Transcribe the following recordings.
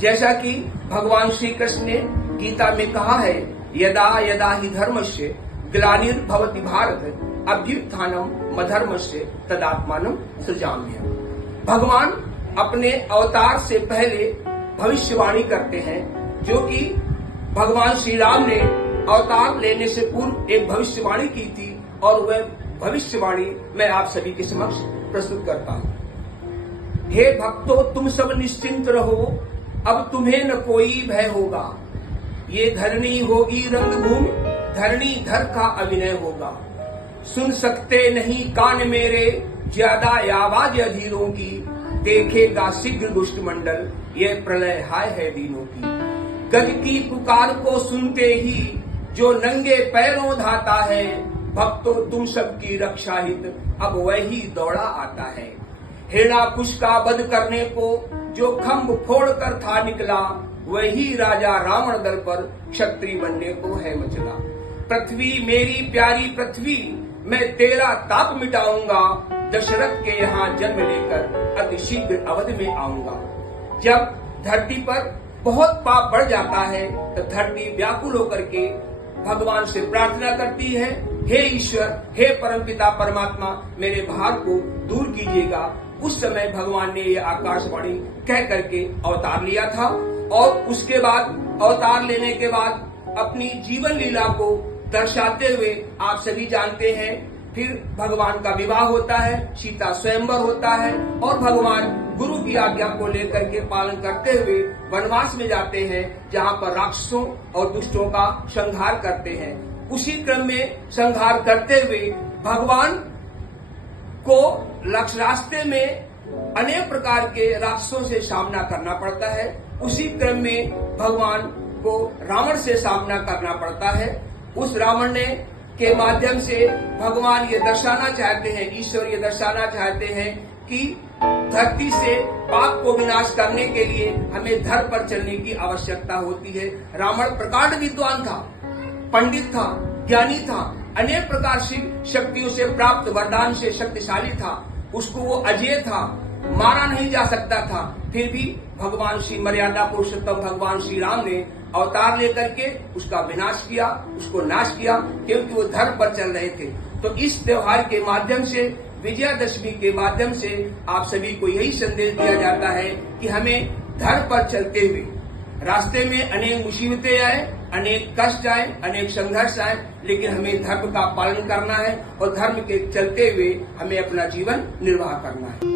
जैसा कि भगवान श्री कृष्ण ने गीता में कहा है, यदा यदा ही धर्मस्य ग्लानिर्भवति भारत अभ्युत्थानम अधर्मस्य तदात्मानं सृजाम्यहम्। भगवान अपने अवतार से पहले भविष्यवाणी करते हैं, जो कि भगवान श्री राम ने अवतार लेने से पूर्व एक भविष्यवाणी की थी, और वह भविष्यवाणी मैं आप सभी के समक्ष प्रस्तुत करता हूँ। हे भक्तों, तुम सब निश्चिंत रहो, अब तुम्हें न कोई भय होगा। ये धरणी होगी रंगभूमि, धरणी धर का अभिनय होगा। सुन सकते नहीं कान मेरे, ज्यादा आवाज अधीरों की। देखेगा शीघ्र दुष्ट मंडल, ये प्रलय हाय है दीनों की। गज की पुकार को सुनते ही जो नंगे पैरों धाता है, भक्तों तुम सबकी रक्षा हित अब वही दौड़ा आता है। हिरण्याकुश का वध करने को जो खम्भ फोड़ कर था निकला, वही राजा रावण दल पर क्षत्रिय बनने को है मचला। पृथ्वी मेरी प्यारी पृथ्वी, मैं तेरा ताप मिटाऊंगा। दशरथ के यहाँ जन्म लेकर अति शीघ्र अवध में आऊंगा। जब धरती पर बहुत पाप बढ़ जाता है तो धरती व्याकुल होकर के भगवान से प्रार्थना करती है, हे ईश्वर, हे परमपिता परमात्मा, मेरे भार को दूर कीजिएगा। उस समय भगवान ने ये आकाशवाणी कह करके अवतार लिया था, और उसके बाद अवतार लेने के बाद अपनी जीवन लीला को दर्शाते हुए आप सभी जानते हैं, फिर भगवान का विवाह होता है, सीता स्वयंवर होता है, और भगवान गुरु की आज्ञा को लेकर के पालन करते हुए वनवास में जाते हैं, जहाँ पर राक्षसों और दुष्टों का संहार करते हैं। उसी क्रम में संहार करते हुए भगवान को रास्ते में अनेक प्रकार के राक्षसों से सामना करना पड़ता है। उसी क्रम में भगवान को रावण से सामना करना पड़ता है। उस रावण ने के माध्यम से भगवान ये दर्शाना चाहते हैं, ईश्वर ये दर्शाना चाहते हैं कि धरती से पाप को विनाश करने के लिए हमें धर्म पर चलने की आवश्यकता होती है। रावण प्रकांड विद्वान था, पंडित था, ज्ञानी था, अनेक प्रकार की शक्तियों से प्राप्त वरदान से शक्तिशाली था। उसको वो अजय था, मारा नहीं जा सकता था। फिर भी भगवान श्री मर्यादा पुरुषोत्तम भगवान श्री राम ने अवतार लेकर के उसका विनाश किया, उसको नाश किया, क्योंकि वो धर्म पर चल रहे थे। तो इस त्योहार के माध्यम से, विजयादशमी के माध्यम से आप सभी को यही संदेश दिया जाता है कि हमें धर्म पर चलते हुए रास्ते में अनेक मुसीबतें आए, अनेक कष्ट आए, अनेक संघर्ष आए, लेकिन हमें धर्म का पालन करना है और धर्म के चलते हुए हमें अपना जीवन निर्वाह करना है।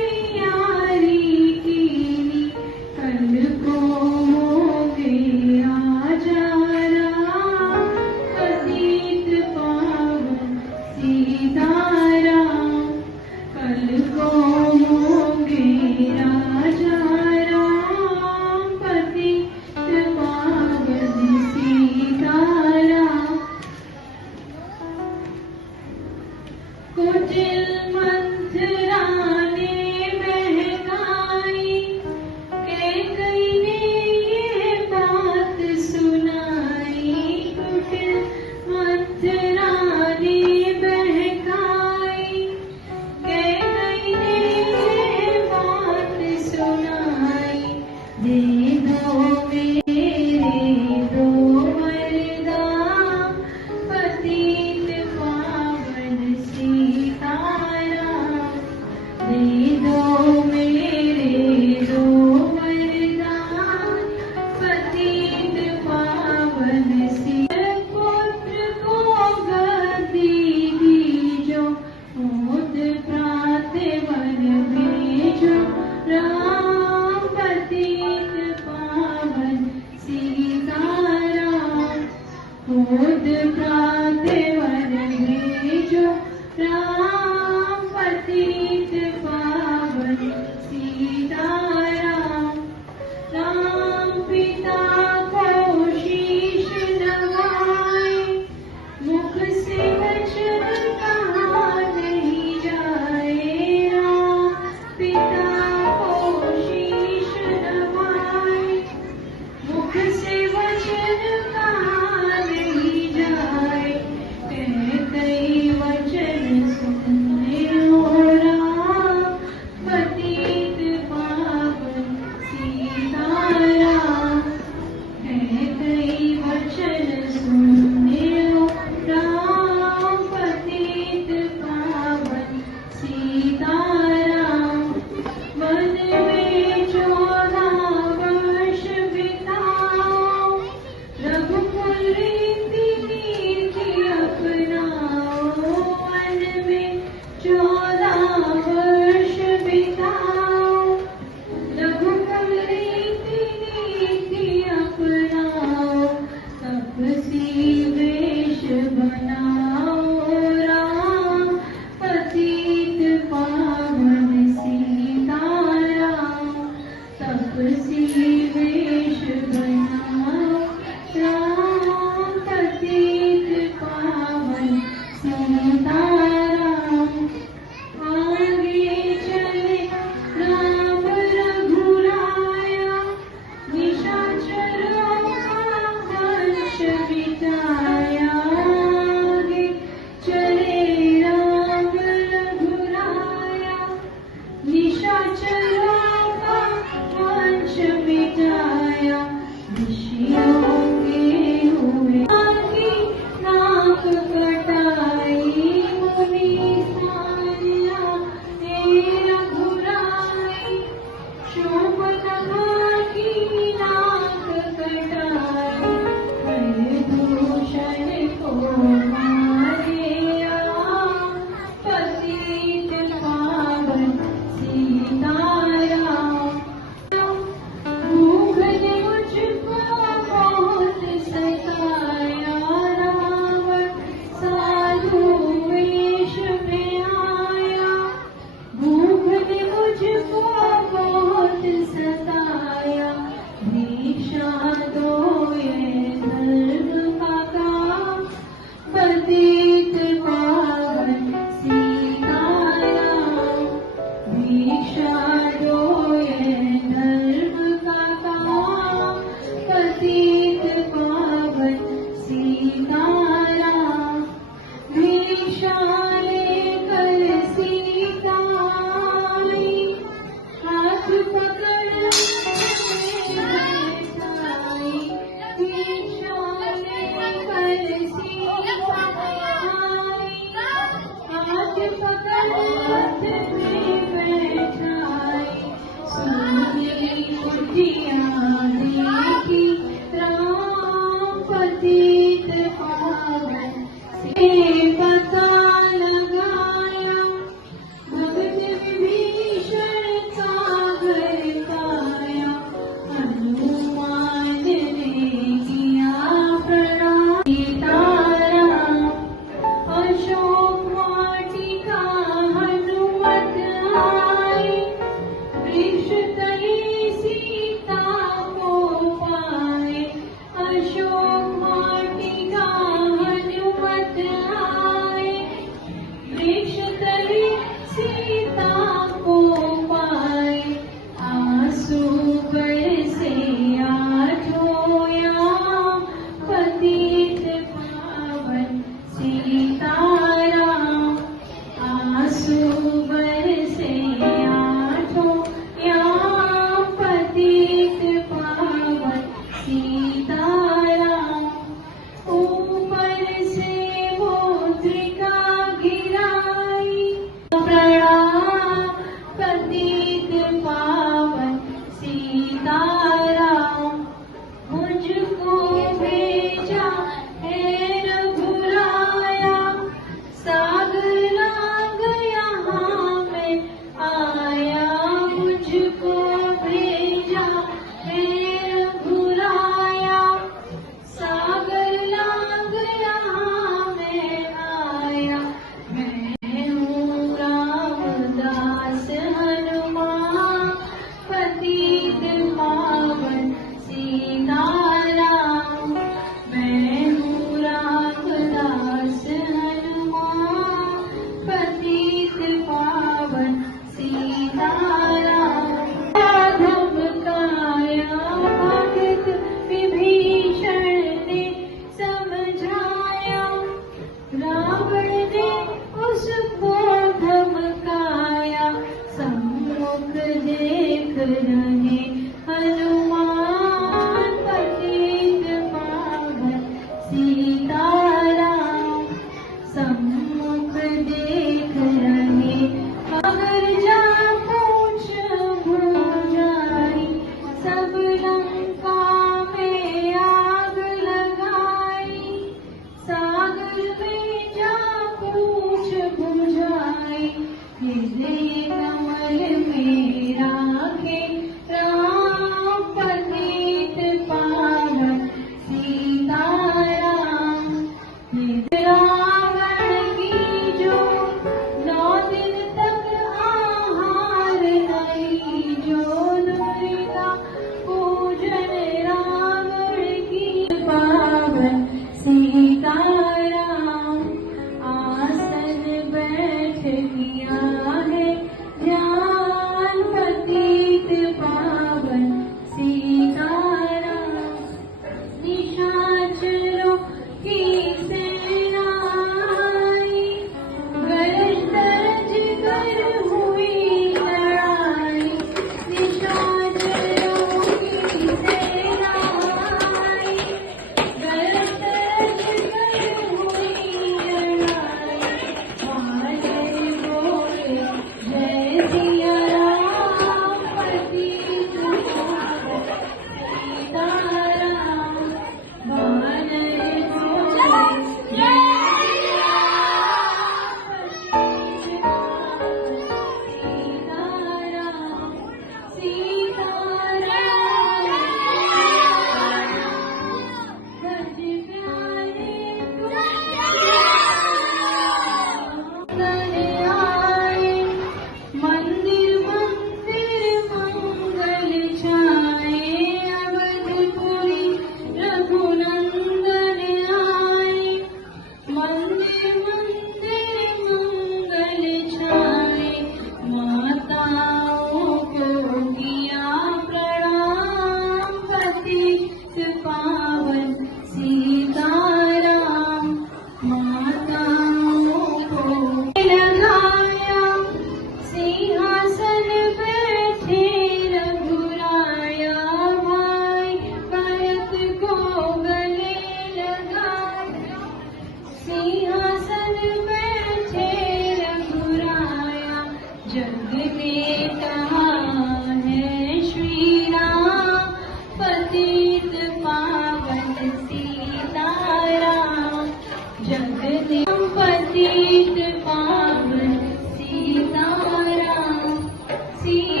श्री